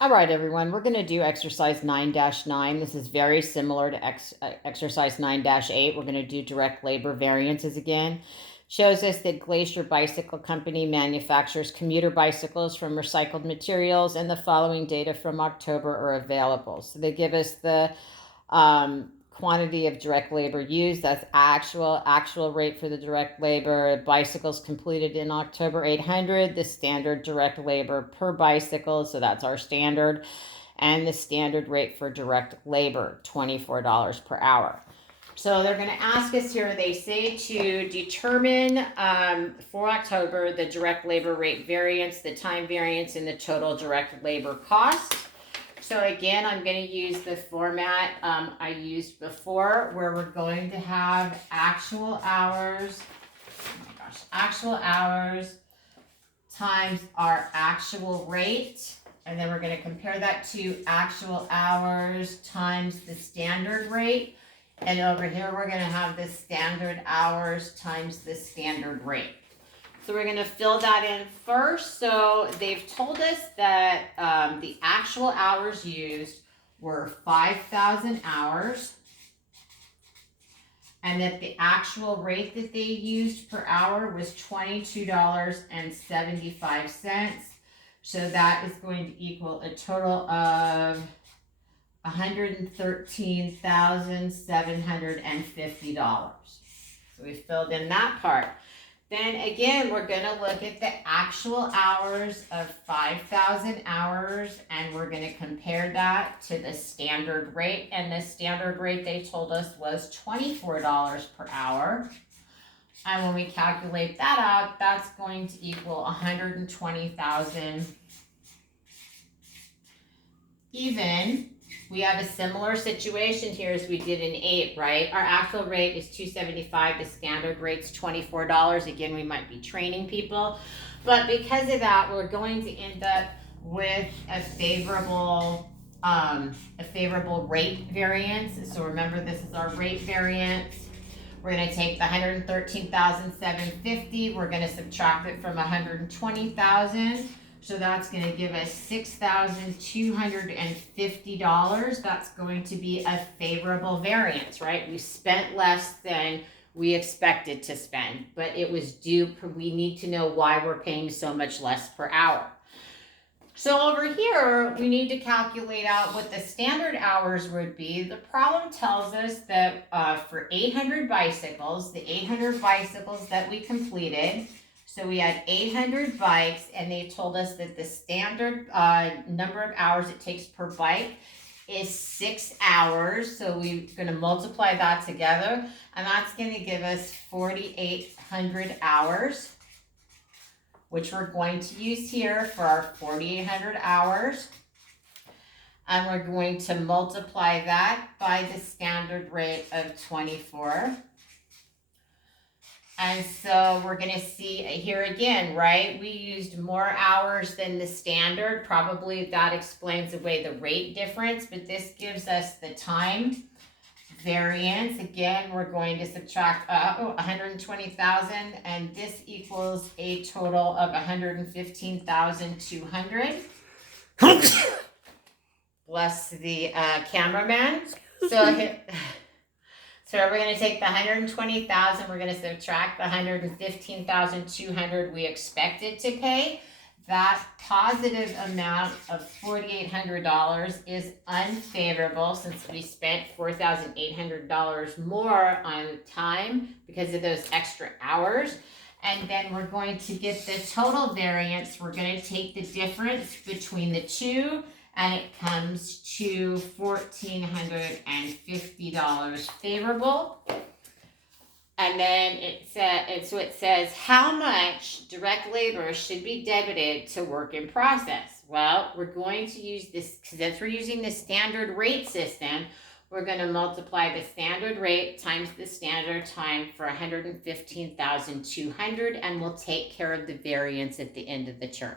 All right, everyone, we're going to do exercise 9-9. This is very similar to exercise 9-8. We're going to do direct labor variances again. Shows us that Glacier Bicycle Company manufactures commuter bicycles from recycled materials, and the following data from October are available. So they give us the quantity of direct labor used. That's actual rate for the direct labor. Bicycles completed in October, 800. The standard direct labor per bicycle, so that's our standard, and the standard rate for direct labor, $24 per hour. So they're going to ask us here, they say to determine for October the direct labor rate variance, the time variance, and the total direct labor cost. So again, I'm going to use the format I used before, where we're going to have actual hours, actual hours times our actual rate, and then we're going to compare that to actual hours times the standard rate, and over here we're going to have the standard hours times the standard rate. So we're going to fill that in first. So they've told us that the actual hours used were 5,000 hours, and that the actual rate that they used per hour was $22.75. So that is going to equal a total of $113,750. So we filled in that part. Then again, we're going to look at the actual hours of 5,000 hours, and we're going to compare that to the standard rate. And the standard rate they told us was $24 per hour. And when we calculate that out, that's going to equal 120,000 even. We have a similar situation here as we did in 8, right? Our actual rate is $275. The standard rate's $24. Again, we might be training people, but because of that, we're going to end up with a favorable rate variance. So remember, this is our rate variance. We're going to take the 113,750. We're going to subtract it from 120,000. So that's going to give us $6,250. That's going to be a favorable variance, right? We spent less than we expected to spend, but it was due. We need to know why we're paying so much less per hour. So over here, we need to calculate out what the standard hours would be. The problem tells us that for 800 bicycles, the 800 bicycles that we completed, so we had 800 bikes, and they told us that the standard number of hours it takes per bike is 6 hours. So we're going to multiply that together, and that's going to give us 4,800 hours, which we're going to use here for our 4,800 hours. And we're going to multiply that by the standard rate of 24. And so we're going to see here again, right? We used more hours than the standard. Probably that explains away the rate difference, but this gives us the time variance. Again, we're going to subtract 120,000, and this equals a total of 115,200. Bless the cameraman. So we're going to take the 120,000, we're going to subtract the 115,200 we expected to pay. That positive amount of $4,800 is unfavorable, since we spent $4,800 more on time because of those extra hours. And then we're going to get the total variance. We're going to take the difference between the two, and it comes to $1,450 favorable. And then it says how much direct labor should be debited to work in process. Well, we're going to use this, since we're using the standard rate system, we're going to multiply the standard rate times the standard time for 115,200, and we'll take care of the variance at the end of the term.